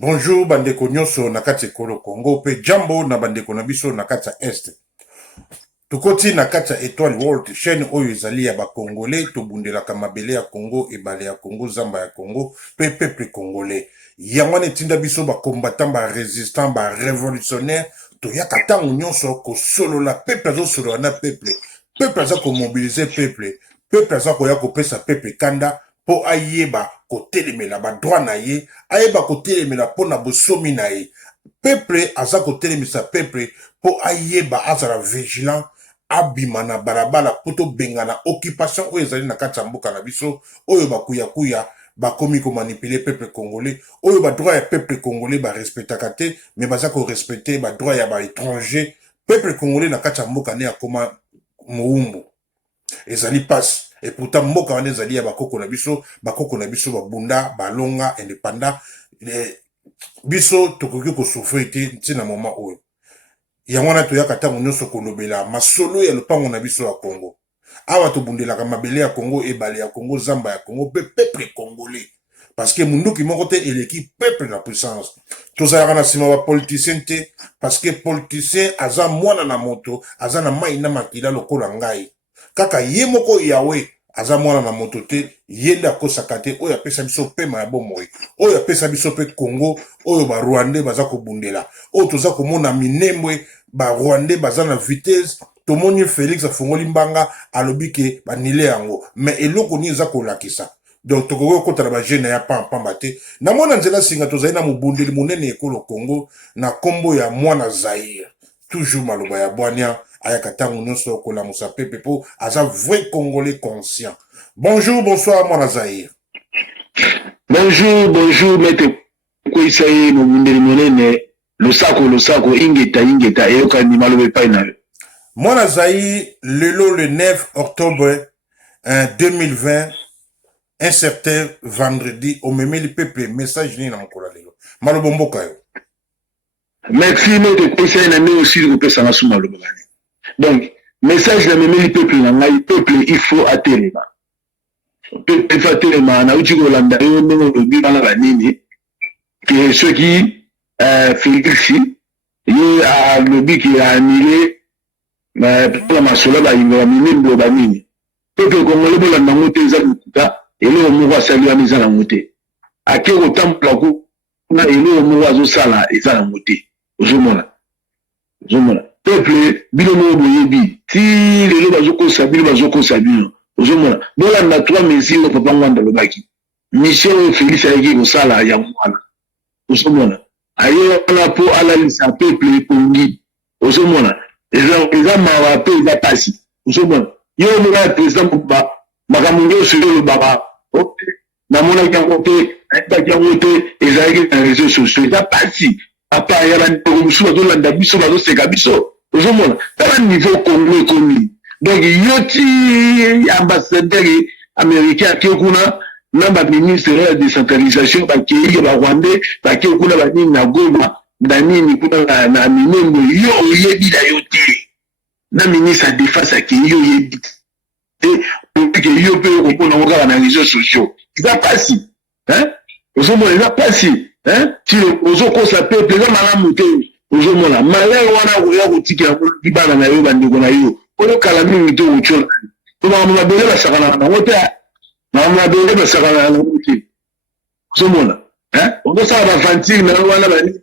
Bonjour bandeko nyonso na kati ekolo Congo pe jambo na bandeko na biso na kati ya Est. Tukoti na kati ya Étoile World chaîne oyo ezali ya bakongolais tobundelaka mabele ya Congo, ebale ya Congo, zamba ya Congo pe peuple congolais. Yango wana etinda biso bakombatant ba résistant ba révolutionnaire toyaka ntango nyonso kosolola peuple azosolola na peuple aza komobilize peuple aza koya kopesa peuple kanda po ayeba kotelemela badroit na ye, ayeba kotelemela po na bosomi na ye. Peuple aza kotelemisa peuple po ayeba azala vigilant, abima na balabala po tobengana occupation oyo ezali na kati ya mboka na biso oyo bakuyakuya bakomi komanipule peuple congolais oyo badroit ya peuple congolais barespectaka te me baza korespecte badroit ya baétranger. Peuple congolais na kati ya mboka ne akoma mowumbu ezali pasi. Et pourtant mboka wana ezali ya bakoko na biso babunda balonga indépendant biso tokoki kosouffrir te ntina moment oyo. Yango wana toyaka ntango nyonso kolobela masolo ya lopango na biso ya Congo. Awa tobundelaka mabele ya Congo, ebale ya Congo, zamba ya Congo pe peuple congolais. Parce que munduki moko te eleki peuple na puissance. Tozalaka na nsima ba politicien te parce que politicien aza mwana na moto, aza na mai na makila lokola ngai. Kaka ye moko yawe aza mwana na moto te, yenda akosaka te oyo apesa biso pema ya bomoi, oyo apesa biso pe Congo oyo ba Rwandais baza kobundela, oyo toza komona minembwe ba Rwandais baza na vitesse. Tomoni Félix afungoli mbanga alobi ke banile yango mais eloko ni eza kolakisa. Donc tokoki kotala ba jeune ya pamba te na mona nzela singa tozali na mobundeli munene ekolo Congo na kombo ya mwana Zaïre. Toujours maloba ya bwania ayaka ntango nyonso kolamusa pepe po aza vrai congolais conscient. Bonjour, bonsoir mwana Zaïre. Bonjour maître Kouissaye mobundeli monene losako ingeta eyokani maloba epai na yo. Mwana Zaïre, le 9 octobre 2020, un certain vendredi, au memeli peuple message ni na mkola lelo. Maloba mboka yo. Merci maître Kouissaye na nous aussi de pesa na suma maloba. Donc message na memeli peuple na ngai peuple il faut atelema. Peuple il faut atelema na uti ko landa yo ndenge lobi bana banini que ceux qui Félix ye a lobi qui a annulé pour la masolo ba ingo minimbo ba nini. Peuple congolais bolanda ngote za kuta elo moko asali ya miza na ngote. Ake ko tampola ko na elo moko azosala eza na ngote. Ozomona peuple bino mo boyebi ti lelo bazokosa bino bazokosa bino ozomona bolanda 3 mesures papa ngwanda lobaki mission Félix ayeki kosala ya mwana ozomona aye wana po alalisa peuple pongi ozomona eza mawa pe eza pasi ozomona yo moko ya président makambo nyonso yo lobaka namonaki yango te ayebaki yango te ezalaki na réseaux sociaux eza pasi papa ya bandeko mosusu bazolanda biso bazoseka biso ozomona tala niveau Congo ekomi. Donc yo ti ambassadeur américain ake kuna na baministre ya décentralisation bakei ba Rwandais bakei kuna banini na Goma na nini kuna na Minembwe yo oyebi na yo te na ministre ya défense akei yo oyebi te yo pe okopona okaka na réseaux sociaux eza pasi ozomona eza pasi ti ozokosa peuple eza malamu te ozomona malere wana oya kotikela bana na yo bandeko na yo oyo kala mingi te otyola to makambo mabele basakana nango te makambo mabele basakana nango te ozomona ozosala bavantire na yo wana bani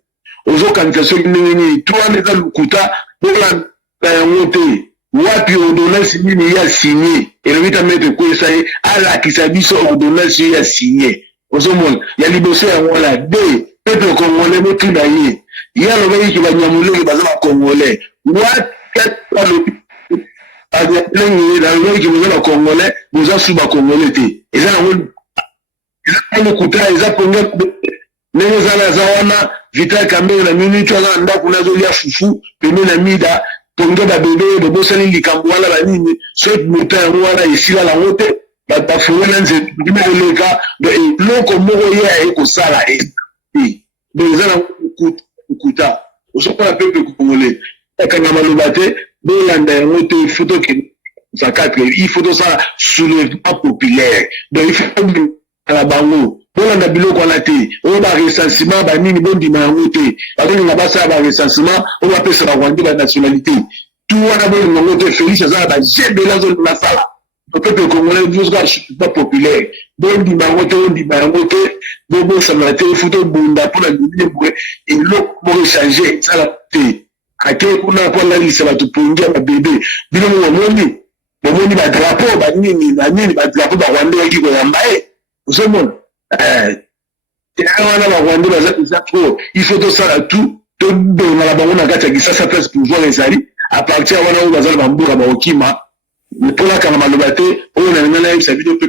ozokanisa soki ndenge nini to wana eza lokuta olanda yango te wapi ordonnance nini ya signé elobi ta maître Kouissaye alakisa biso ordonnance ya signé ozomona ya liboso yango wana de peuple congolais botuna ye ye alobaki ke banyamulenge baza bacongolais alobaki ke boza bacongolais boza su bacongolais te eza nango lokuta eza ponga ndenge ezala aza wana Vital Kamerhe na minute aza na ndako na azolia fufu pembeni na mida ponga babebe bobosani likambo wana banini soki moto yango wana esila nango te bafungoli na nzete eleka eloko moko ye aye kosala donc eza na lokuta osokola peuple congolais akanga maloba te bolanda yango te il faut tokende il faut tosala soulèvement populaire donc il faut na bango bolanda biloko wana te oyo barecensement banini bondima yango te bakolinga basala barecensement oyo bapesa barwandais banationalité tu wana bolinga yango te félix aza na bagebela azolinga asala le peuple congolais vous pas populaire bondima yango te ondima yango te bobosana te futa obunda mpona bimine boye eloko borechange esala te ake kuna mpo alalisa bato pongi ya babebe bino bomoni badrapo banini banini badrapo barwandais yaki koyamba ye ozomona terrain wana barwandais baza eza trop il faut tosala tout tobongala bango na kati ya kisasa place pouvoir ezali à partir wana oyo baza na bamboka baokima mpolaka na maloba te oyo nalinga nayebisa bino mpe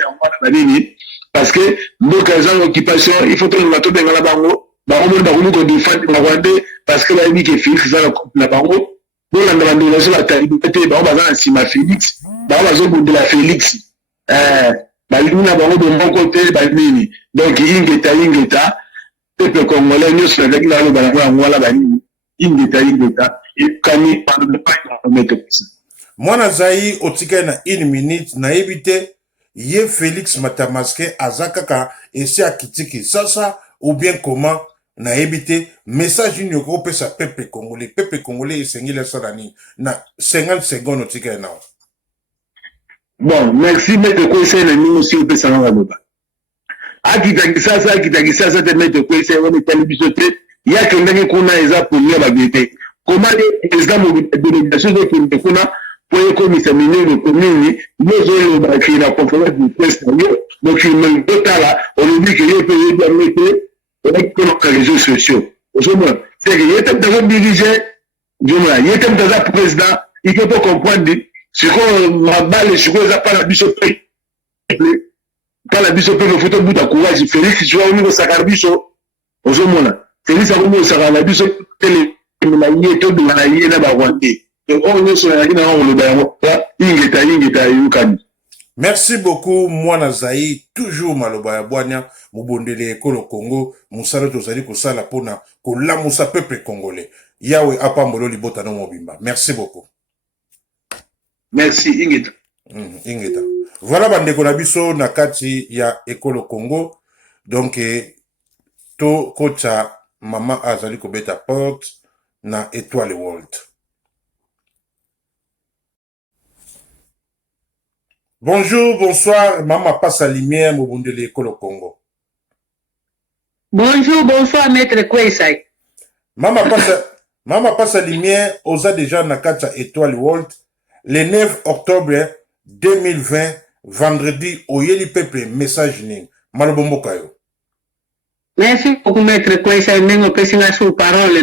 yango wana banini parce que mboka eza na occupation il faut tolinga tobengala bango bango bakomi kodefendre barwandais parce que bayebi ke félix eza na couple na bango bolanda bandeko bazo batalibi te bango baza na nsima félix bango bazobundela félix balingi na bango bomoko te banini donc ingeta peuple congolais nyonso nazalaki na baloba yango yango wana banini ingeta ekani pardonnepamettre mwana zai otikali na 1 minute nayebi te ye félix matamaske aza kaka esi akitiki sasa ou bien comment nayebi te message nini okopesa peuple congolais esengeli asala nini na 50 secondes otikali nao. Bon, merci maître Kwese na nini aussi opesanga baloba akitaki sasa te maître Kwese wana etali biso te yakendaki kuna eza polia babete koma président délégation ezokende kuna po ekomisa minene commune yozoloba ke na conférence de presse na yo document totala olobi ke yo mpe yebi yango te onakolaka réseaux sociaux ozomona c'est que ye te mutu azodirige ozomona ye te mutu aza président il faut pas comprendre sikoyo mabale sikoyo eza mpana biso mpe mpana biso mpe foto buta courage félix sikoyo akomi kosakana biso ozomona félix akomi kosakana na biso telemela ye tobinga na ye na barwandais oyo nyonso nayaki nanga koloba yango ingeta yokani. Merci beaucoup mwana zai toujours maloba ya bwanya mobondeli ekolo Congo musala tozali kosala pona kolamusa peuple congolais yawe apambolo libota no mobimba. Merci beaucoup. Merci ingeta. Ingeta. Voilà bandeko na biso na kati ya ekolo Congo donc to kocha mama azali kobeta porte na Étoile World. Bonjour, bonsoir, maman passe la lumière, mon bon de l'école Congo. Bonjour, bonsoir, maître Kwesai. Maman passe la lumière, osa déjà na kata Étoile World, le 9 octobre 2020, vendredi, oyeli peuple, message ning. Malobombo kayo. Merci beaucoup, maître Kwesai, nengo pesinga sous parole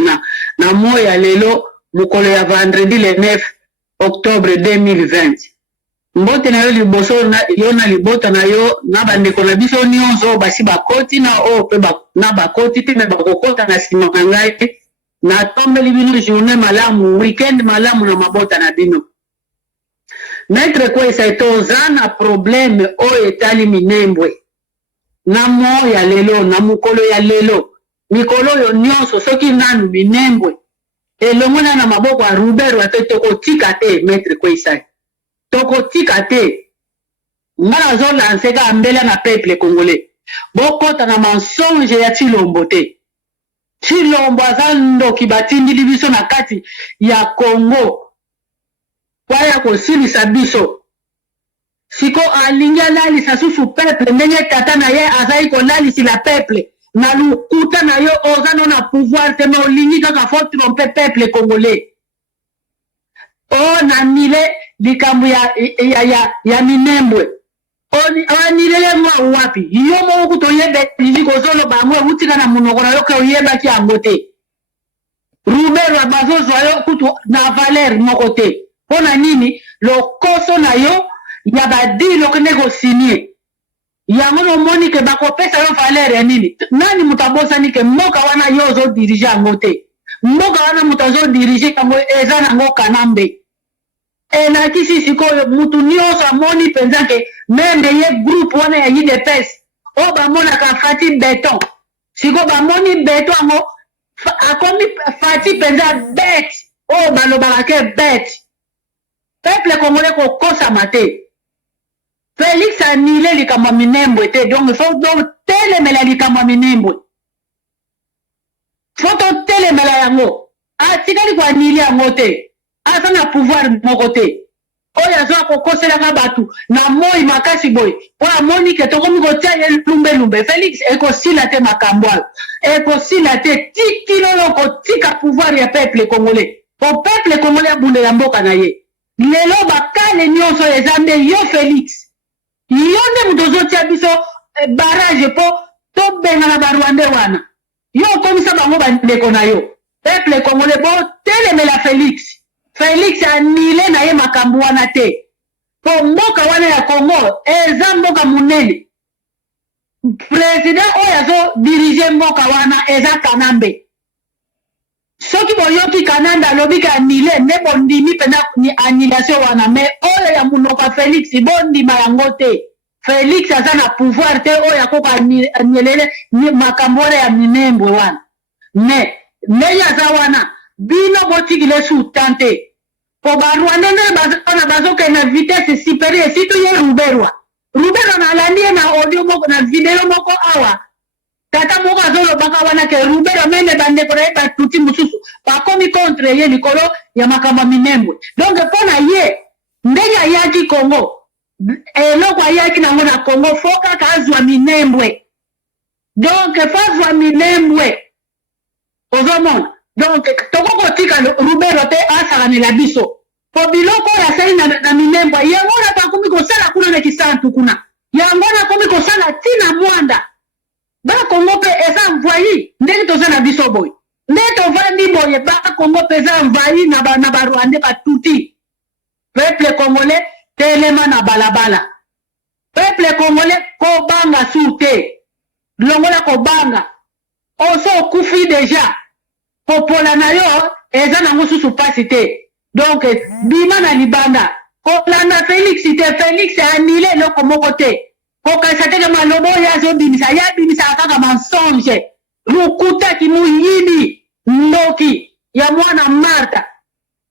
na moya lelo, mukolo ya vendredi le 9 octobre 2020. Mbote na yo liboso na yo na libota na yo na bandeko na biso nyonso basi bakoti na o pe na bakoti te me bakokota na sima ngai na tombeli bino journée malamu weekend malamu na mabota na bino. Maître Kwesa toza na problème o etali minembwe na mo ya lelo na mukolo ya lelo mikolo yo nyonso soki nanu minembwe elongo na maboko ya Rubero atokotika te Maître Kwesa. Tokotika te ngala zo lancer ka mbela na peuple congolais bokota na mensonge ya Tshilombo te Tshilombo azando kibatindili biso na kati ya Congo kwa ya kosilisa biso siko alingi alalisa susu peuple ndenge tata na ye azali kolalisi la peuple na lukuta na yo oza no na pouvoir te me olingi kaka fo tromper peuple congolais o na mile likambo ya minembwe onilele mwa wapi yo mo kutoyebe liko zolo ba mwe utika na munoko na yo ke oyeba ki angote Rubero abazozo yo kutu na Valer moko te pona nini lokoso na yo ya badilo ke negosinie yango no moni ke bakopesa yo Valer ya nini nani mutabosa ni ke mboka wana yo zo dirige angote mboka wana mutazo dirige kango eza na ngo kanambe na kisi sikoyo mutu nyonso amoni penza ke mende ye groupe wana ya UDPS o bamona ka Fati Beton siko bamoni Beton ango akomi Fati penza bête o balobaka ke bête peuple congolais kokosa mate Félix anile likambo minembwe te donc il faut donc tel telemela likambo minembwe foto telemela yango atikali kwa nili yango te aza na pouvoir moko te oyo azwa kokoselaka bato na moi makasi boye po amoni ke tokomi kotia ye lumbelumbe Félix ekosila te makambo ayo ekosila te tikilolo kotika pouvoir ya peuple congolais po peuple congolais abundela mboka na ye lelo bakale nyonso eza nde yo Félix yo nde moto ozotia biso barrage po tobengana barwande wana yo okomisa bango bandeko na yo peuple congolais botelemela Félix anile na ye makambo wana te po mboka wana ya Congo eza mboka munene président oyo azodirige mboka wana eza Kanambe soki boyoki Kananda alobi ka anile nde bondimi mpena ni annulation wana me oyo ya munoko ya Félix bondima yango te Félix aza na pouvoir te oyo akoka anyelele makambo wana ya minembwe wana me ndenge aza wana bino botikile sultan te po barwande nde bazokende na vitesse supérieure surtout ye Ruberwa nalandi ye na audio moko na video moko awa tata moko azolobaka wana ke Ruberwa mene bandeko na ye batuti mosusu bakomi contre ye likolo ya makambo minembwe donc mpo na ye ndenge ayaki Congo eloko ayaki nango na Congo fo kaka azwa minembwe donc fo azwa minembwe ozomona donc tokokotika Ruberwa te asakanela biso po biloko oyo asali na minembwe yango na bakomi kosala kuna na kisantu kuna yango nakomi kosala ntina mwanda bakongo mpe eza mvwayi ndenge toza na biso boye nde tovandi boye bakongo mpe eza mvayi na barwande batuti peuple congolais telema na balabala peuple congolais kobanga su te longola kobanga oso okufi deja popola na yo eza nango susu pasi te donc bima na libanda kolanda Félix anile eloko moko te kokanisa teke malobo oyo azobimisa ye abimisaka kaka mensonge lukutaki muyibi ndoki ya mwana Marta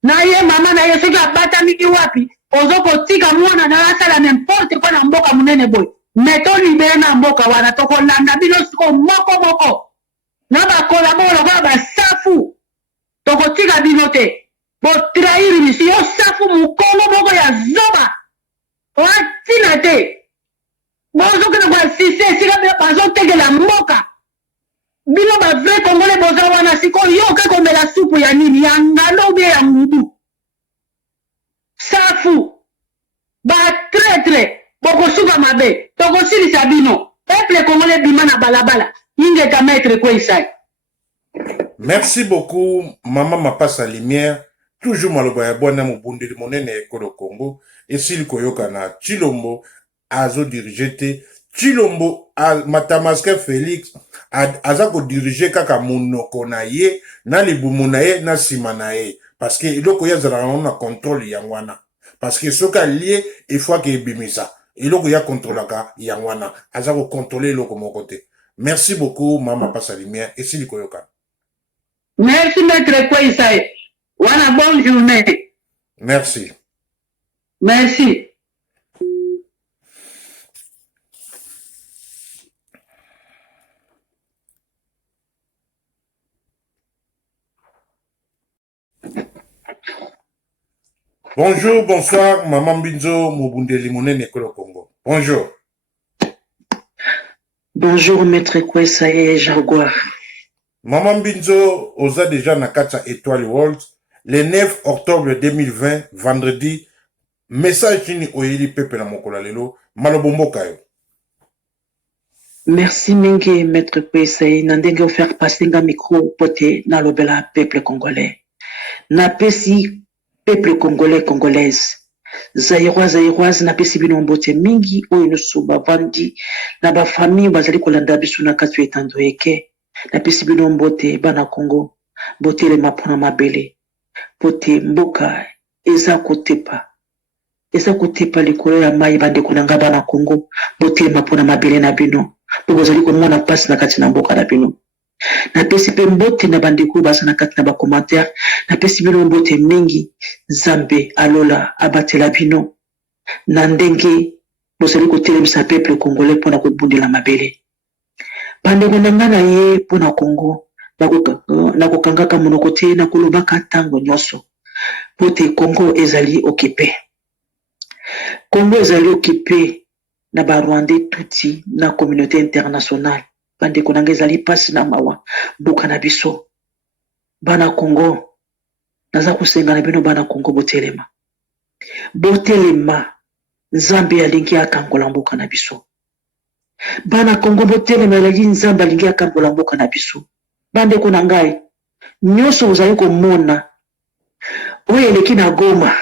na ye mama na ye soki abatamiki wapi ozokotika mwana na asala n'importe kwa na mboka munene boye me tolibere na mboka wana tokolanda bino siko moko na bakolabora lokola basafu tokotika bino te botrahiri misi yo safu mukongo moko ya zoba oatina te bozokende koasiste esika bazotekela mboka bino bavrai congolais boza wana sikoyo yo oke komela supu ya nini ya ngano ubie ya ngudu safu batretre bokosuka mabe tokosilisa bino peuple congolais bima na balabala ingeka maître Kweisai. Merci beaucoup Maman Mapasa Lumière toujours maloba ya bwana mobundeli monene ekolo Congo esili koyoka na Chilombo azo dirige te Chilombo Matamaske Félix aza ko dirige kaka munoko na ye na libumu na ye na sima na ye parce que iloko ya zala na contrôle yangwana parce que soka lié il faut que bimisa iloko ya contrôlaka yangwana aza ko contrôler iloko moko te. Merci beaucoup Maman Mapasa Lumière esili koyoka. Merci maître Kweisai. Wana bonne journée. Merci. Merci. Bonjour, bonsoir, Maman Binzo, Mobundeli Monene Ekolo Congo. Bonjour. Bonjour, maître Kweisai et Jaguar. Maman Binzo, osa déjà na Katsa Étoile World, le 9 octobre 2020, vendredi, message ni oyeli pepe na mokola lelo, malobombo kayo. Merci mingi, maître Kweisai, nandenge offert passer nga micro pote na lobela peuple congolais. Na pesi peuple congolais congolaise. Zaïroise na pesi bino mbote mingi oyo nusu bavandi na ba famille bazali kolanda biso na katu etando eke. Na pesi bino mbote bana Congo bote le mapona mabele pote mboka eza kotepa likolo ya mai bandeko na nga bana Congo bote le mapona mabele na bino bozali komona pasi na kati na mboka na bino. Na pesi pe mbote na bandeko basa na kati na ba commentaire na pesi bino mbote mingi Nzambe alola abatela bino na ndenge bozali kotelemisa peuple congolais pona kobundela mabele. Bandeko na nga na ye mpo na Congo nakokangaka monoko te nakolobaka ntango nyonso po te Congo ezali occupé. Congo ezali occupé na Rwandais tuti na communauté internationale. Bandeko na nga ezali pasi na mawa mboka na biso. Bana Congo naza kosenga na bino bana Congo botelema. Botelema Nzambe alingi akangola mboka na biso. Bana Congo botelema alingi Nzambe alingi akangola mboka na biso. Bandeko na ngai nyonso ozali komona oyo eleki na Goma.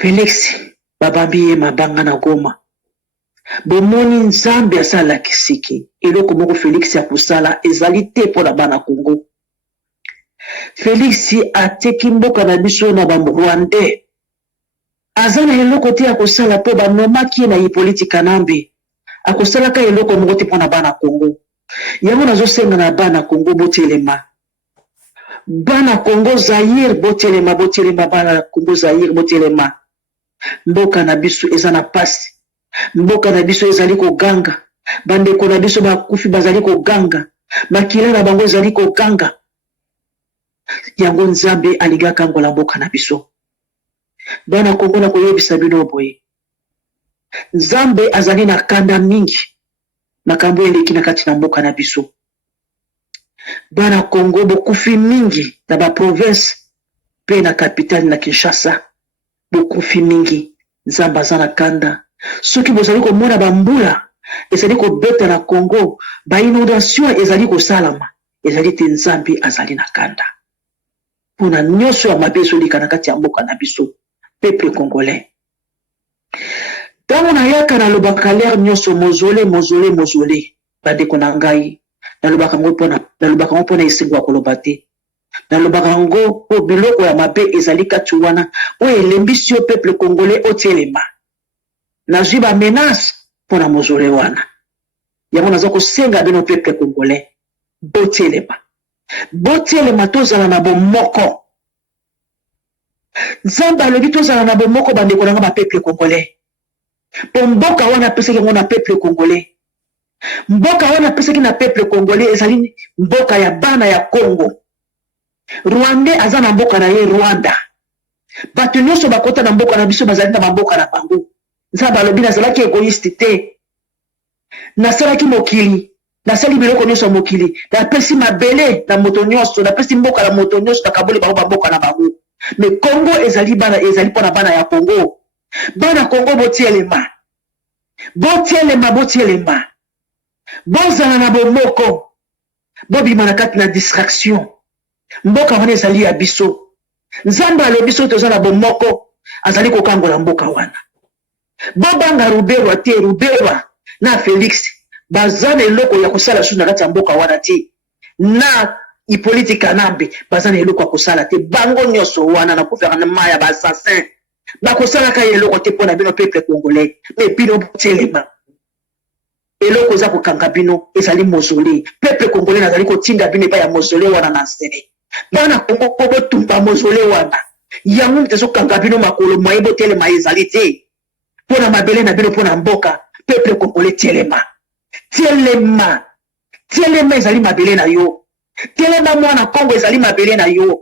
Felix babambi ye mabanga na Goma. Bomoni Nzambe asala kisiki. Eloko moko Felix ya kusala ezali te po na bana Congo. Felix ateki mboka na biso na ba Rwandais. Azana eloko te akosala po banomaki na yi politika nambe. Akosalaka eloko moko te po na bana Congo. Yango nazosenga na bana Congo botelema. Bana Congo Zaire botelema bana Congo Zaire botelema. Mboka na biso eza na pasi. Mboka na biso ezali koganga. Bandeko na biso bakufi bazali koganga. Makila na bango ezali koganga. Yango Nzambe aliga kangola mboka na biso. Bana Congo na koyebisa bino boye. Nzambe azali na kanda mingi. Makambo eleki na kati na mboka na biso. Bana Congo bokufi mingi na ba province pe na capitale na Kinshasa. Bokufi mingi. Nzambe azana kanda. Soki bozali komona bambula ezali kobeta na Congo, ba inondation ezali kosalama, ezali te Nzambe azali na kanda. Pona nyonso ya mabe ezolika na kati ya mboka na biso, peuple congolais. Tango na yaka na lobaka l'air nyonso mozole, bandeko na ngai, na lobaka ngo pona esengo ya koloba te. Na lobaka ngo po biloko ya mabe ezali kati wana, oyo elembisi yo peuple congolais otelema. Nazwi ba menace pona mozole wana. Yango naza kosenga bino peuple congolais botelema. Botelema tozala na bomoko. Nzambe alobi tozala na bomoko bandeko na nga ba peuple congolais. Po mboka wana peseki ngo na peuple congolais. Mboka wana peseki na peuple congolais ezali mboka ya bana ya Congo. Rwandais aza na mboka na ye Rwanda. Bato nyonso bakota na mboka na biso bazali na mboka na bango. Nzambe alobi nazalaki egoïste te. Nasalaki mokili. Nasali biloko nyonso mokili. Napesi mabele na moto nyonso. Napesi mboka na moto nyonso nakaboli bango mboka na bango. Mais Congo ezali pona bana ya Congo. Bana Congo botielema. Botielema. Bozala na bomoko. Bobima na kati na distraction. Mboka wana ezali ya biso. Nzambe alobi so tozala bomoko. Azali kokangola mboka wana. Bobanga Ruberwa te Ruberwa na Felix bazana eloko ya kosala suna kati ya mboka wana te na ipolitika nambe bazana eloko ya kosala te bango nyonso wana na kufera na maya ba assassin bakosala ka eloko te pona bino peuple congolais mais bino botelema eloko za kokanga bino ezali mozole peuple congolais nazali kotinda bino pa ya mozole wana na sere bana Congo ko botumba mozole wana yango mtezo kanga bino makolo moye botelema ezali te pona mabele na bino pona mboka peuple congolais tielema ezali mabele na yo tielema mwana Congo ezali mabele na yo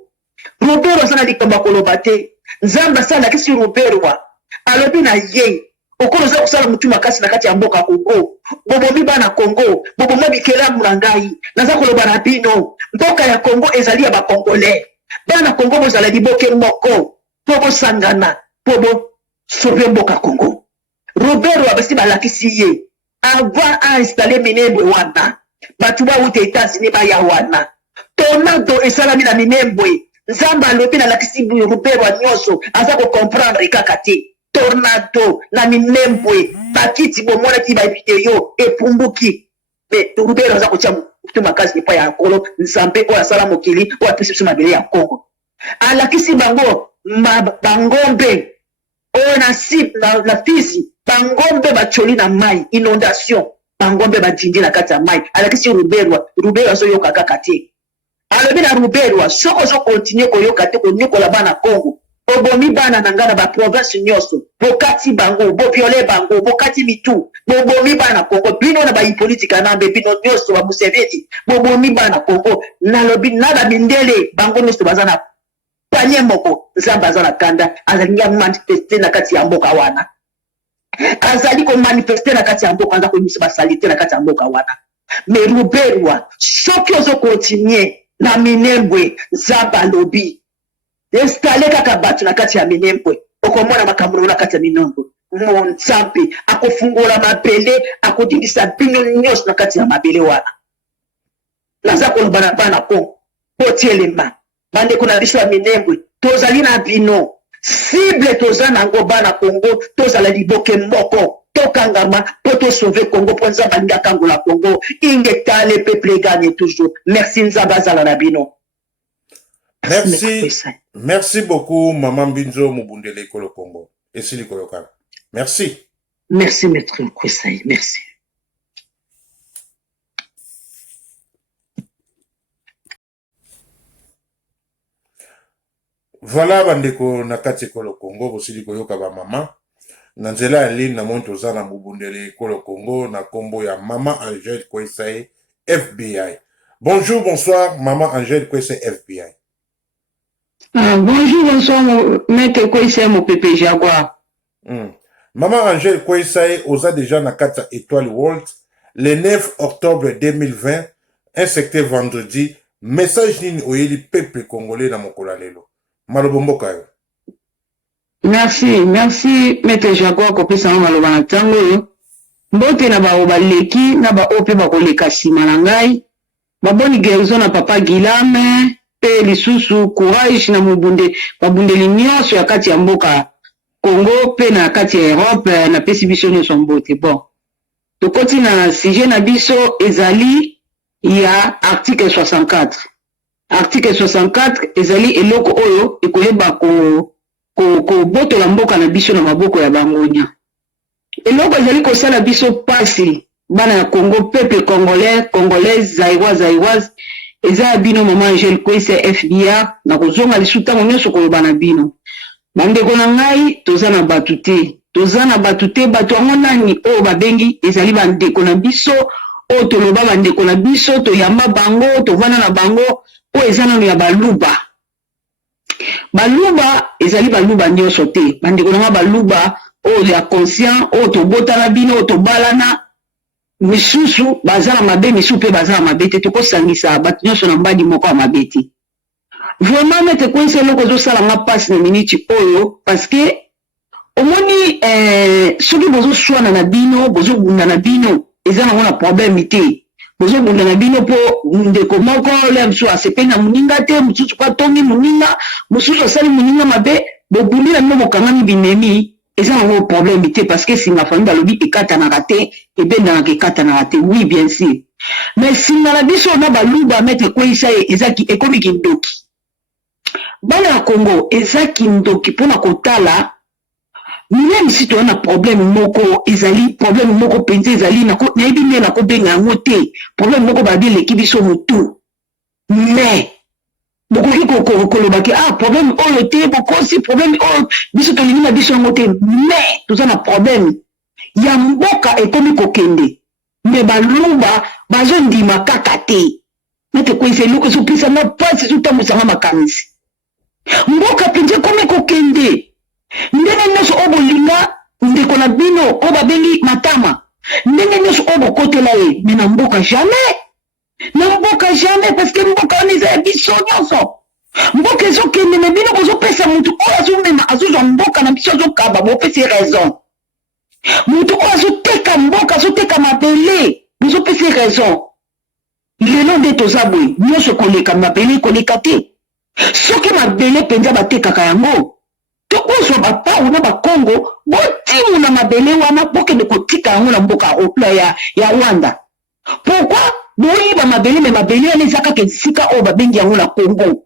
Roberto sana likamba koloba te Nzamba sana kisi Roberto alobi na ye okolo za kusala mutu makasi na kati ya mboka Congo bobomi bana Congo bobomo bikela murangai naza koloba na bino mboka ya Congo ezali ya ba Congolais bana Congo bozala liboke moko pobo sangana pobo sauver mboka Congo. Roberto abasi balakisi ye avant a installer Minembwe wana batu ba uta États-Unis ba ya wana tornado esalami na Minembwe Nzamba alobi na lakisi Roberto nyonso aza ko comprendre kaka te tornado na Minembwe bakiti bomona ki ba video epumbuki mais Roberto aza ko tia mutu makasi pa ya nkolo Nzambe o asala mokili o apesi mabele ya Congo alakisi bango bangombe o na sip na Fizi bangombe bacholi na mai inondation bangombe badindi na kati ya mai alakisi Roberto azoyoka kaka te alobi na Roberto soko zo continue koyoka te konyokola bana Congo bobomi bana na nga na baprovince nyonso bokati bango boviole bango bokati mitu bobomi bana Congo bino na bahipolitika nambe bino nyonso bamuseveni bobomi bana Congo nalobi na babindele bango nyonso baza na panye moko nzambe aza na kanda azali ya manifeste na kati ya mboka wana azali komanifeste na kati ya mboka aza koyebisa basalite na kati ya mboka wana me ruberwa soki ozokontinue na minembwe nzambe alobi installe kaka bato na kati ya minembwe okomona makambo na kati ya minembwe nzambe akofungola mabele akodingisa bino nyonso na kati ya mabele wana naza koloba na bana ko botielema bandeko na biso ya minembwe tozali na bino cible toza nango bana Congo tozala liboke moko tokangama po tosauve Congo po nzambe alingi akangola Congo ingeta le peuple gagne toujours merci nzambe azala na bino. Merci beaucoup, Maman Binzo Mubundele Ekolo Congo. Et c'est Likoloka. Merci. Merci, Maître Kwesai. Merci. Voilà, bandeko nakati Ekolo Congo, aussi Likoyoka ba maman. Nanzela Aline na monto zana Mubundele Ekolo Congo, na kombo ya Maman Angèle Kwesai, FBI. Bonjour, bonsoir, Maman Angèle Kwesai, FBI. Bonjour, bonsoir, Maître Kwesai, mon pépé Jaguar. Maman Angèle Kwesai, osa déjà na kata Étoile World, le 9 octobre 2020, un secteur vendredi, message nini oyeli peuple congolais na mokolo lelo. Malobomboka yo. Merci, Maître Jaguar, kopesa maloba na tango yo. Mbote na ba obaleki, na ba ope ba koleka sima na ngai. Baboni guérison na papa Gilame. Pe lisusu courage na babundeli nyonso ya kati ya mboka Congo pe na kati ya Europe na pesi biso nyonso mbote. Bon, tokoti na sujet na biso ezali ya article 64. Article 64 ezali eloko oyo ekoyeba ko botola mboka na biso na maboko ya bangonya. Eloko ezali kosala biso pasi bana ya Congo, peuple congolais, congolaise, zaïroise eza bino Maman Angèle Kwesai FBI na kozonga lisuta nyonso koloba na bino. Bandeko na ngai toza na batu te bato yango nani oyo babengi ezali bandeko na biso oyo toloba bandeko na biso toyamba bango tovanda na bango oyo eza nano ya baluba ezali baluba nyonso te bandeko na nga baluba oyo ya conscient oyo tobotana bino oyo tobalana misusu baza na mabe misusu pe baza na mabe te tokosangisa bato nyonso na mbadi moko ya mabe te. Vraiment Maître Kwesai eloko ezosala nga mpasi na miniti oyo parce que omoni soki bozoswana na bino bozobunda na bino eza nango na problème te. Bozobunda na bino mpo ndeko moko le mosusu asepeli na moninga te, mosusu po atongi moninga, mosusu asali moninga mabe, bobundi na bino bokangami binemi eza nango problème te parce que singa fami balobi ekatanaka te ebendanaka ekatanaka te. Oui bien sûr, mais singa na biso na baluba Maître Kwesai ezaki ekomi kindoki bana ya Congo eza kindoki mpona kotala même si tu as un problème moko ezali problème moko penza ezali nayebi nde nakobenga yango te problème moko babi leki biso motu mais bokoki kolobaki problème oyo te bokosi problème oyo biso tolingi na biso yango te mais toza na problème ya mboka ekomi kokende mais baluba bazondima kaka te. Maître Kwesai eloko ezopesanga mpasi ezotambwisanga makamisi mboka penza ekomi kokende ndenge nyonso oyo bolinga ndeko na bino oyo babengi matama ndenge nyonso oyo bokotela ye me na mboka jamais parce que mboka wana eza ya biso nyonso mboka ezokende me bino bozopesa mutu oyo azomema azozwa mboka na biso azokaba bopesi raison mutu oyo azoteka mboka azoteka mabele bozopesi raison lelo nde toza boye nyonso koleka mabele koleka te soki mabele mpenza batekaka yango tokozwa bapawu na bakongo botimu na mabele wana bokende kotika yango na mboka ya Rwanda. Pourquoi boyiba mabele me mabele wana eza kaka esika oyo babengi yango na Congo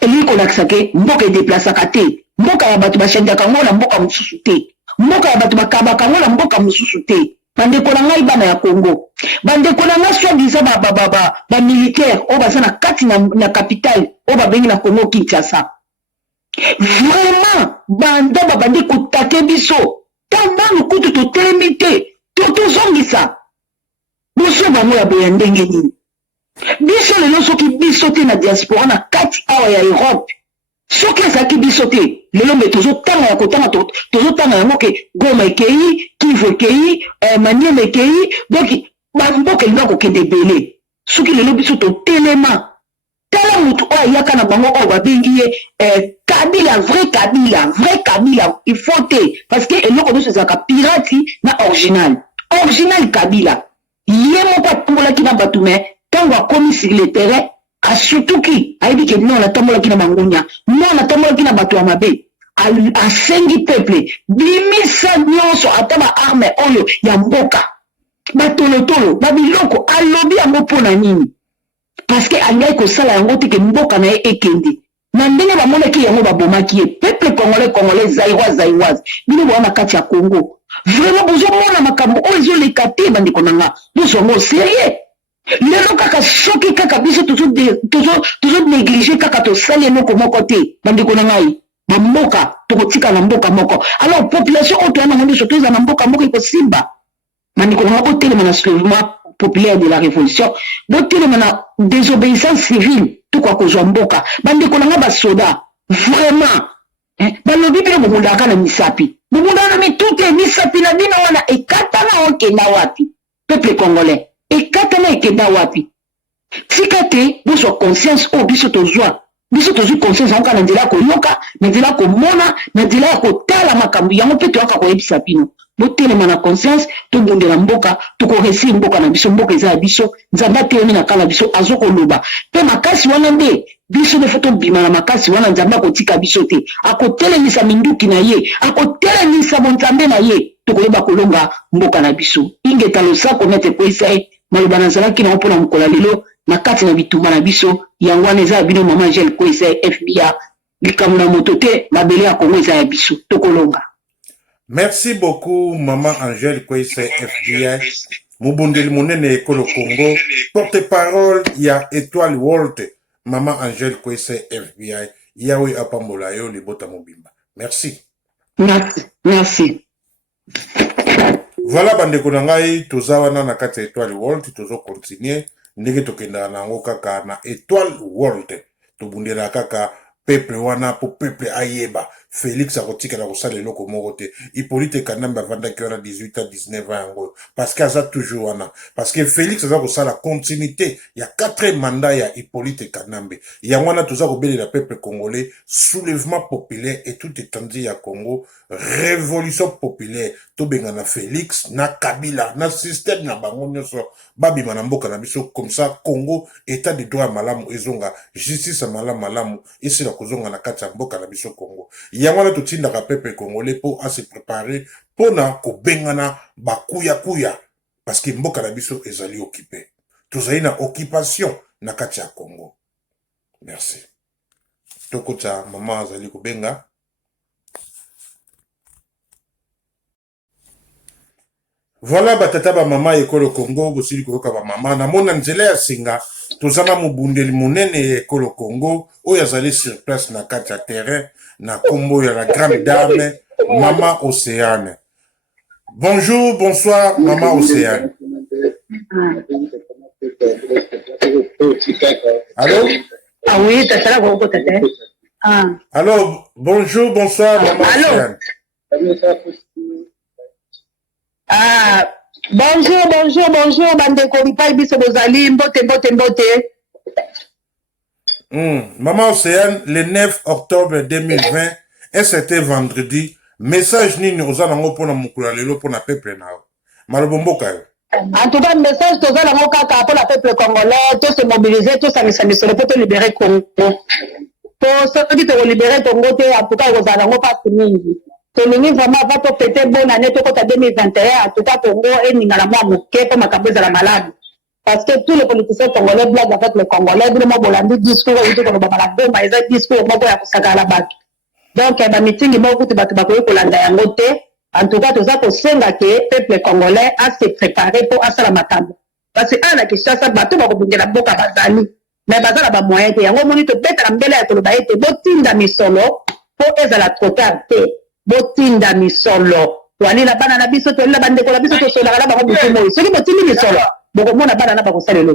elingi kolakisa ke mboka edeplasaka te, mboka ya bato bashanjaka yango na mboka mosusu te, mboka ya bato bakabaka yango na mboka mosusu te. Bandeko na ngai bana ya Congo, bandeko na ngai soi-disant ba militaire oyo baza na kati na capitale oyo babengi na Congo Kinshasa Vraiment, banda babandi kutake biso. Tanda lukutu to telemite. To zongisa. Biso bango ya boya ndenge nini. Biso lelo soki biso te na diaspora na kati awa ya Europe. Soki ezalaki biso te, lelo mbe tozotanga ya kotanga tozotanga yango ke Goma ekei, Kivu ekei, Maniema ekei, donc bamboka elinga kokende ebele. Soki lelo biso totelema. Tala mutu oyo ayaka na bango oyo babengi ye Kabila, vrai Kabila, il faut te, parce que eloko biso ezalaka pirati na original Kabila. Ye moko atambolaki na bato me ntango akomi sur le terrain asutuki ayebi ke non atambolaki na bangunya, non atambolaki na bato ya mabe, asengi peuple bimisa nyonso ata baarme oyo ya mboka batolotolo babiloko alobi yango mpo na nini, parce que alingai kosala yango te ke mboka na ye ekende na ndenge bamonaki yango babomaki ye peuple congolais zaïroise bino boya na kati ya Congo. Vraiment bozomona makambo oyo ezoleka te bandeko na nga bozongo sérieux. Lelo kaka soki kaka biso tozonéglige kaka tosali eloko moko te bandeko na ngai bamboka tokotika na mboka moko. Alors population oyo toya nango nyonso toza na mboka moko ekosimba bandeko na nga botelema na soulèvement populaire de la révolution, botelema na désobéissance civile tukwa kozwa mboka bandeko na nga basoda vraiment balobi bino bokundaka na misapi bokundaka na mitute misapi na bino wana ekatana okenda wapi peuple congolais ekatana ekenda wapi tika te bozwa conscience oyo biso tozwi conscience yango na nzela ya koyoka na nzela ya komona na nzela ya kotala makambo yango mpe toyaka koyebisa bino botelema na conscience tobundela mboka tokoresi mboka na biso mboka eza ya biso nzambe atelemi na kala biso azokoloba mpe makasi wana nde biso defo tobima na makasi wana nzambe akotika biso te akotelemisa minduki na ye akotelemisa bonzambe na ye tokoyeba kolonga mboka na biso ingeta losako mete kwesa ye maloba nazalaki nango mpona mokolo lelo na kati na bitumba na biso yango wana eza ya bino mama Angèle kwesa ye FBI likambo na moto te mabele ya Kongo eza ya biso tokolonga. Merci beaucoup, Maman Angèle Kwese FBI. Mubundeli Munene Ekolo Congo. Porte-parole, il y a Étoile World. Maman Angèle Kwese FBI. Yawe Apambolayo, Libota Mobimba. Merci. Merci. Voilà, bande konangai, tozawana na kati Étoile World, tozo continuer. Ndenge tokenda na ngo kaka na Étoile World. Tobundela kaka peuple wana po peuple ayeba. Félix akotika na kosala eloko moko te. Hippolyte Kanambe avandaki wana 18 à 19 ans yango. Parce que aza toujours wana. Parce que Félix aza kosala continuité. Il y a 4 mandats ya Hippolyte Kanambe. Yango wana toza kobeli la peuple congolais, soulèvement populaire et tout étendu ya Congo, révolution populaire. Tobenga na Félix, na Kabila, na système na bango nyonso. Babi manamboka na biso comme ça Congo état de droit malamu ezonga, justice malamu ici la kozonga na kati ya mboka na biso Congo. Yangwana totindaka peuple congolais pour à se préparer pour na kobengana bakuya parce que mboka na biso ezali occupé. Tozali na occupation na kati ya Congo. Merci. Tokota mama azali kobenga. Voilà batata ba mama ekolo Congo bosili koyoka ba mama na mona nzela ya singa tozana mubundeli munene ekolo Congo oyo azali sur place na kati ya terrain na kombo ya la grande dame Mama Océane. Bonjour, bonsoir Mama Océane. Allô? Ah oui, t'as ça là, tata. Ah. Alors, bonjour, bonsoir Mama Océane. Ah, bonjour, bande kolipa biso bozali mbote. Maman Océane, le 9 octobre 2020, et c'était vendredi, message nini oza nango pona mukula lelo pona peuple na malobomboka yo. En tout cas, message toza nango kaka pour la peuple congolais, tous se mobiliser, tous samisa pour te libérer Congo. Pour ceux qui te libérer Congo, en tout cas, oza nango pas mingi. Tolingi vraiment va to péter bonne année to kota 2021, en tout cas Congo et ningala mwa muke pour makaboza la malade. Parce que tous les politiciens congolais blaguent avec les Congolais, vraiment bolandi discours et tout comme la bombe, ils ont discours moko ya kusaka la baki. Donc ba meeting moko tu batu bakoyi kolanda yango te. En tout cas toza ko senga ke peuple congolais a se préparer pour asala makambo. Parce que ana kishasa batu bako bingela boka bazali. Mais bazala ba moyen te yango moni to peta mbele ya toloba ete botinda misolo po ezala trop tard te botinda misolo toali na bana na biso toali na bandeko na biso tosolaka na bango butu moi soki botindi misolo bokomona bana na bakosalela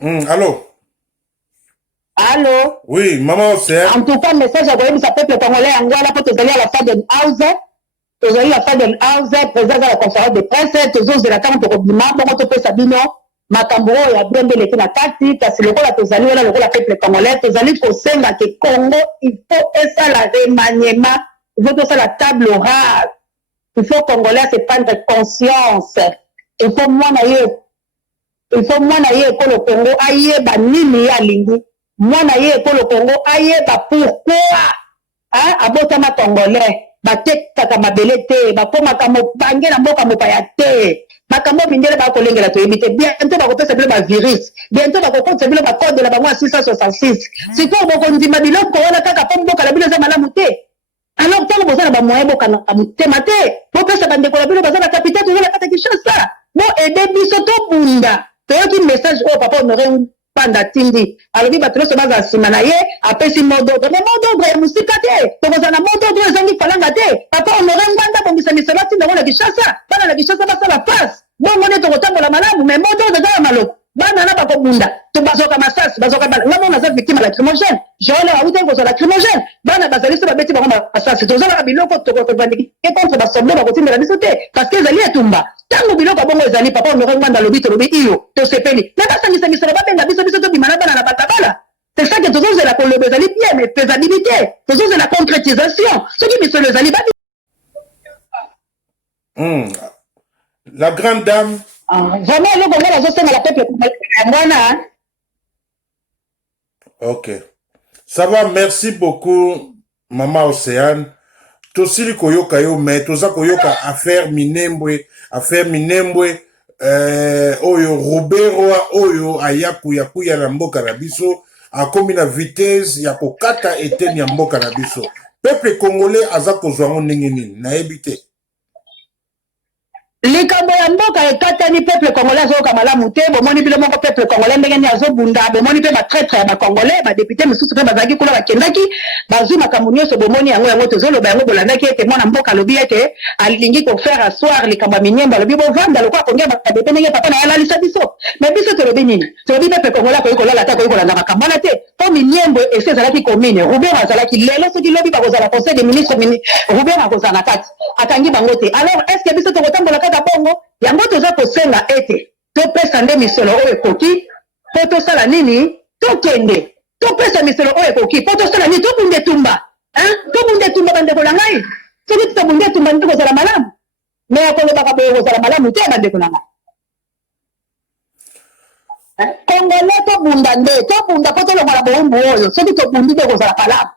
Allô? Allô? Oui, maman Océane. En tout cas, message à koyebisa peuple congolais yango wana po tozali à la Faden House tozali la Faden House présence à la conférence de presse tozozela ntango tokobima bongo topesa bino makambo oyo ya bien beleki na kati kasi lokola tozali wana lokola peuple congolais tozali kosenga ke Congo il faut esala remaniement il faut tosala table rase il faut congolais se prendre conscience il faut mwana ye ekolo Congo ayeba nini ye alingi mwana ye ekolo Congo ayeba pourquoi abotama congolais batekaka mabele te bakomaka mobange na mboka mopaya te makambo mindele bakolengela toyebi te bientôt bakopesa bino bavirus bientôt bakokotisa bino bakode na bango ya 666 sikoyo bokondima biloko wana kaka mpo mboka na bino eza malamu te alors ntango boza na bamoyen bokanaka motema te bopesa bandeko na bino baza na kapitale toza na kata Kinshasa bo ede biso tobunda toyoki message oyo papa honore panda tindi alobi bato nyonso baza nsima na ye apesi mot d'ordre mais mot d'ordre ya mosika te tokozala na mot d'ordre ezangi falanga te papa honore ngwanda bongisa misala ntinda ngo na Kinshasa bana na Kinshasa basala face bongo nde tokotambola malamu mais mot d'ordre eza ya maloko bana na bakobunda bazoka masasi bazoka bana nga mona aza victime ya lacrymogène joele awuti kozwa lacrymogène bana bazali so babeti bango masasi tozalaka biloko tokovandiki contre basoldat bakotindela biso te parce que ezali etumba ntango biloko bongo ezali papa honore ngwanda alobi tolobi iyo tosepeli me basangisa misolo babenga biso tobima na bana na balabala c'est ça que tozozela koloba ezali bien mais faisabilité tozozela concrétisation soki misolo ezali La grande dame. Jamais eloko nga nazosenga la peuple mwana. Ok. Ça va, merci beaucoup, Maman Océane. Tosili koyoka yo, mais toza koyoka affaire minembwe, oyo Roberwa, oyo ayaku ya na mboka na biso, akomi na vitesse ya kokata eteni ya mboka na biso. Peuple congolais aza kozwango ndenge nini, nayebi te. likambo ya mboka ekatani peuple congolais azoyoka malamu te bomoni bino moko peuple congolais ndenge nini azobunda bomoni mpe batraître ya bacongolais badepute mosusu mpe bazalaki kuna bakendaki bazwi makambo nyonso bomoni yango tozoloba yango bolandaki ete mwana mboka alobi ete alingi kofaire assoir likambo ya minyembo alobi bovanda lokola kongia badepe ndenge papa na ye alalisa biso me biso tolobi nini tolobi peuple congolais akoki kolala te akoki kolanda makambo wana te mpo minyembo esi ezalaki commune Robert azalaki lelo soki lobi bakozala conseil des ministres Robert akozala na kati akangi bango te alors est ce que biso tokotambola kaka bongo yango toza kosenga ete topesa nde misolo oyo ekoki mpo tosala nini tokende topesa misolo oyo ekoki mpo tosala nini tobunda etumba tobunda etumba bandeko na ngai soki tobunda etumba nde kozala malamu me akolobaka boye kozala malamu te bandeko na ngai congolais tobunda nde tobunda mpo tolongola bowumbu oyo soki tobundi nde kozala malamu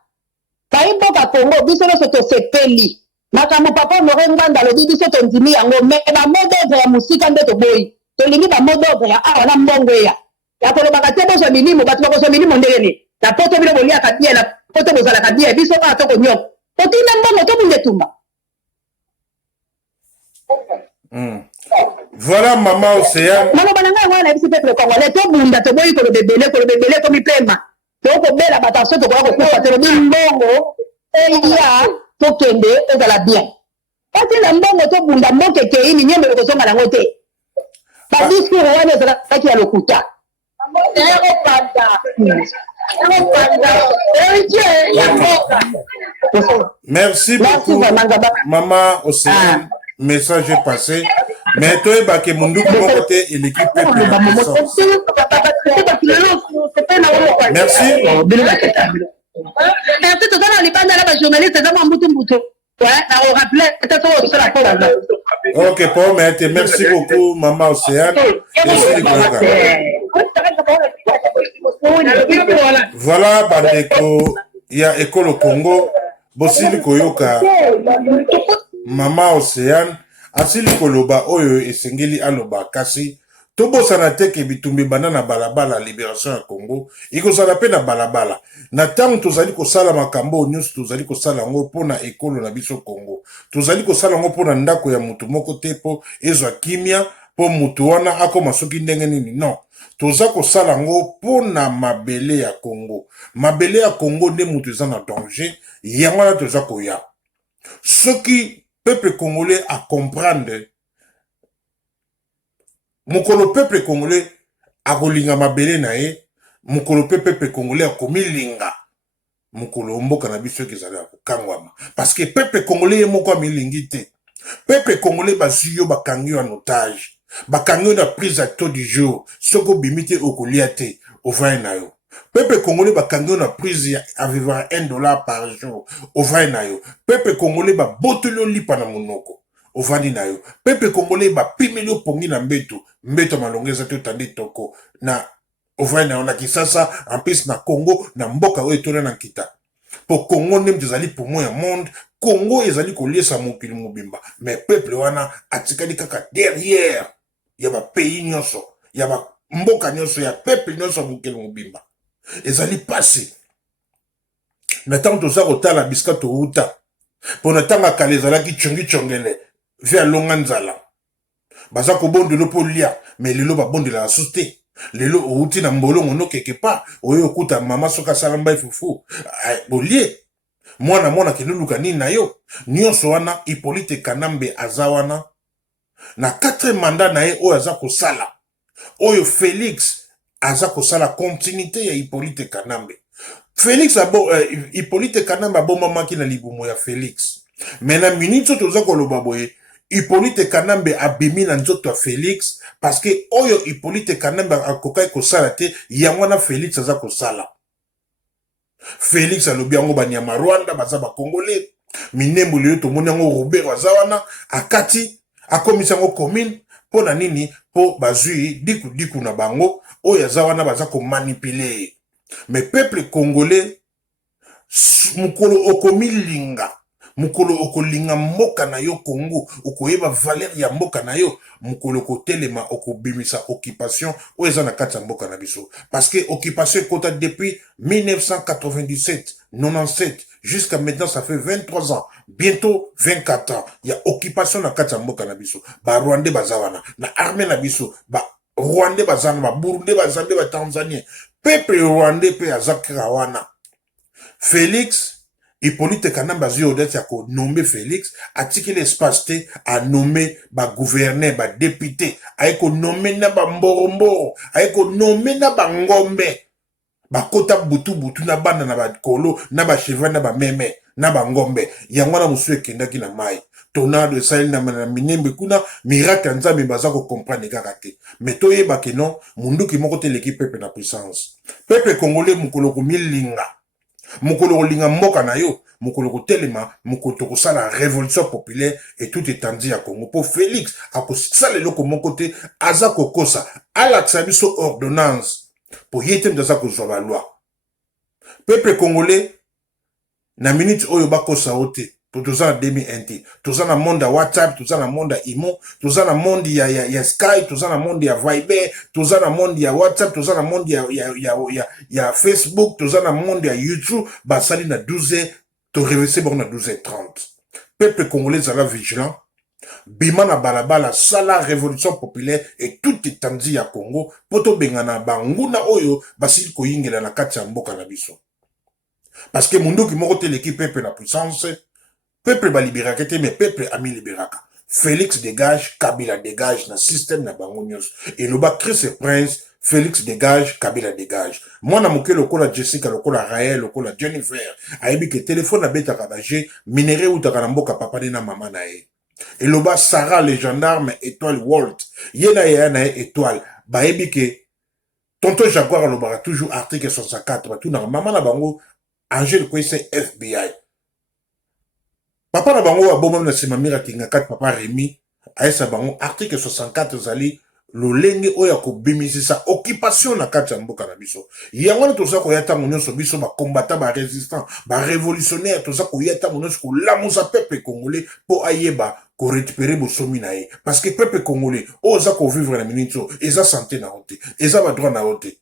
kai mboka Congo biso nyonso tosepeli makambo papa honore ngwanda alobi biso tondimi yango me bamot d'ordre ya mosika nde toboyi tolingi bamot d'ordre ya awa na mbongo eya ya kolobaka te bozwa milimo bato bakozwa milimo ndenge nini na poto bino boliaka bien na poto bozalaka bien biso kaka tokonyoka totinda mbongo tobunda etumba Voilà Maman Océane. maloba na ngai yango wana yebisi peuple congolais tobunda toboyi koloba ebele komi pema tokobela bato aso tokola kokufa tolobi mbongo eya tokende ezala bien kasi na mbongo tobunda mboka ekei minyembo ekozonga nango te badiscours wana ezalaki ya lokuta Merci beaucoup Maman Océane. Message est passé. Mais toi, il y a mon côté et l'équipe peuple. Merci. Ok, pour mettre. Merci beaucoup, Maman Océane. Voilà, Bandeko, il y a École Congo, Bossili Koyoka, Maman Océane, asili koloba oyo esengeli aloba kasi tobosana te ke bitumbi banana balabala libération ya Congo ikozala pe na balabala na tango tozali kosala makambo nyonso tozali kosala ngo pona ekolo na biso Congo tozali kosala ngo pona ndako ya mutu moko te po ezwa kimia po mutu wana akoma soki ndenge nini. Non, toza kosala ngo pona mabele ya Congo. Mabele ya Congo nde mutu eza na danger, yango wana toza koya. Soki peuple congolais a comprendre, mukolo peuple congolais a kolinga mabele na ye, mukolo peuple congolais a komilinga mukolo mboka na biso kezali ya kokangwama. Parce que peuple congolais ye moko milingi te. Peuple congolais bazwi yo bakangi en otage, bakangi na prise à taux du jour, soko bimite okolia te ovai na yo. Peuple congolais bakangi na prise à vivre $1 par jour ovai na yo. Peuple congolais ba botelo lipa na monoko ovandi na yo. Peuple congolais ba pimeli pongi na mbeto malongeza te tandi toko na ovai na yo na Kisasa, en plus na Congo na mboka oyo tona na kita. Pour Congo nem tezali pour moi un monde, Congo ezali koliesa mokili mobimba, mais peuple wana atikali kaka derrière ya ba pays nyonso, ya ba mboka nyonso, ya peuple nyonso mokili mobimba. Ezali passé. Na tango toza kotala biska touta, po na tanga kala ezalaki chongi chongele via longa nzala. Baza kobondelo po lia, mais lelo babondela la société. Lelo outi na mbolongo no quelque part, oyo okuta mama soka salamba fufu. Bolie. Mwana kinuluka nini na yo. Nyonso wana Hippolyte Kanambe azawana. Na 4 mandat na ye oyo aza kosala. Oyo Félix aza kosala continuité ya Hippolyte Kanambe. Félix Hippolyte Kanambe abomamaki na libumu ya Félix. Mais na minute toza koloba boye, Hippolyte Kanambe abimi na nzoto ya Félix parce que oyo Hippolyte Kanambe akokai kosala te yango na Félix aza kosala. Félix alobi yango banyama Rwanda baza ba Congolais. Minembo leo tomoni yango Robert wazawana akati akomisa yango commune po na nini po bazui diku na bango oyo azawana baza ko manipuler. Mais peuple congolais mukolo okomilinga, mukolo okolinga mboka na yo Congo, okoyeba valeur ya mboka na yo, mukolo kotelema okobimisa occupation oyo na kati ya mboka na biso. Parce que occupation kota depuis 1997, 97 jusqu'à maintenant ça fait 23 ans, bientôt 24 ans. Il y a occupation na kati ya mboka na biso. Ba Rwandais bazawana, na armée na biso, ba Rwandais bazana, ba Burundais bazande, ba Tanzanien. Peuple Rwandais pe azakira wana. Félix Hippolyte Kanambe azwi audace ya ko nommer Félix, atiki l'espace te a nommer ba gouverneur, ba député, a ko nommer na ba mboromboro, a ko nommer na ba ngombe, ba kota butu na banda na ba kolo, na ba cheval na ba meme, na ba ngombe. Yango na musu ekendaki na mai. Tornado esali na minembe kuna, miracle nzambe baza ko comprendre kaka te. Mais toyeba ke non, munduki moko te l'équipe peuple na puissance. Peuple congolais mukolo ko milinga. Mukolo kolinga mboka na yo, mukolo kotelema, mukolo kosala révolution populaire et tout étendu à Congo. Pour Félix, akosala loko moko te, aza kokosa, alaksa biso ordonnance, pour yete mdaza kozwa ba loi. Peuple congolais, na minute oyo bakosa ote, pour tous en 2001, tous en monde à WhatsApp, tous en monde à Imo, tous en monde ya Skype, tous en monde ya Viber, tous en monde ya WhatsApp, tous en monde ya Facebook, tous en monde ya YouTube, basali na 12h, to réveiller bon na 12h30. Peuple congolais à la vigilant, bima na balabala, sala révolution populaire et tout étendu ya Congo, poto bengana banguna oyo, basili ko yingela na kati ya mboka na biso. Parce que mundo ki moko te l'équipe peuple na puissance, peuple ba libéraka te, mais peuple ami libéraka. Félix dégage, Kabila dégage, na système na bango nyos. Et le bas Chris Prince, Félix dégage, Kabila dégage. Moi na moke lokola Jessica, lokola Raël, lokola Jennifer, ayebi ke téléphone na beta kabagé, minéré ou takanamboka papa na maman na e. Et le bas Sarah, le gendarme, étoile Walt, yena na étoile, ba yebi ke tonton Jaguar lobara toujours article 64, tout na maman na bango, Angèle Kwese FBI. Papa na bango aboma na simamira kinga kat papa Rémi aesa bango article 64 zali lolenge oya ko bimisisa occupation na kati ya mboka na biso. Yango na toza ko yata monyoso biso ba combattant ba résistant ba révolutionnaire toza ko yata monyoso ko lamusa peuple congolais po ayeba ko récupérer bosomi na ye. Parce que peuple congolais oza ko vivre na minito eza santé na hote eza ba droit na hote.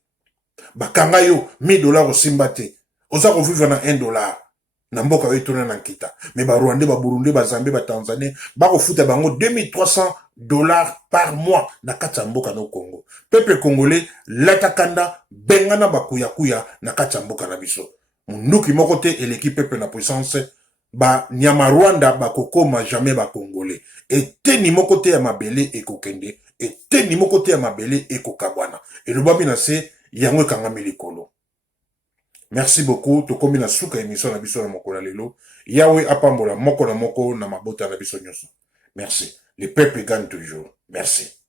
Ba kanga yo $1000 osimbate oza ko vivre na $1. Na mboka oyo tona na nkita. Mais ba Rwandais, ba Burundi, ba Zambie, ba Tanzanie, ba kofuta bango $2300 dollars par mois na kati ya mboka no Congo. Peuple congolais latakanda bengana bakuya na kati ya mboka na biso. Munduki moko te eleki peuple na puissance ba nyama Rwanda bakokoma jamais ba congolais. Eteni moko te ya mabele ekokende, eteni moko te ya mabele ekokabwana. Elobami na se yango ekangami likolo. Merci beaucoup. Tokomi na suka émission na biso na mokolo lelo. Yahweh apambola moko na moko na mabota na biso nyoso. Merci. Le peuple gagne toujours. Merci.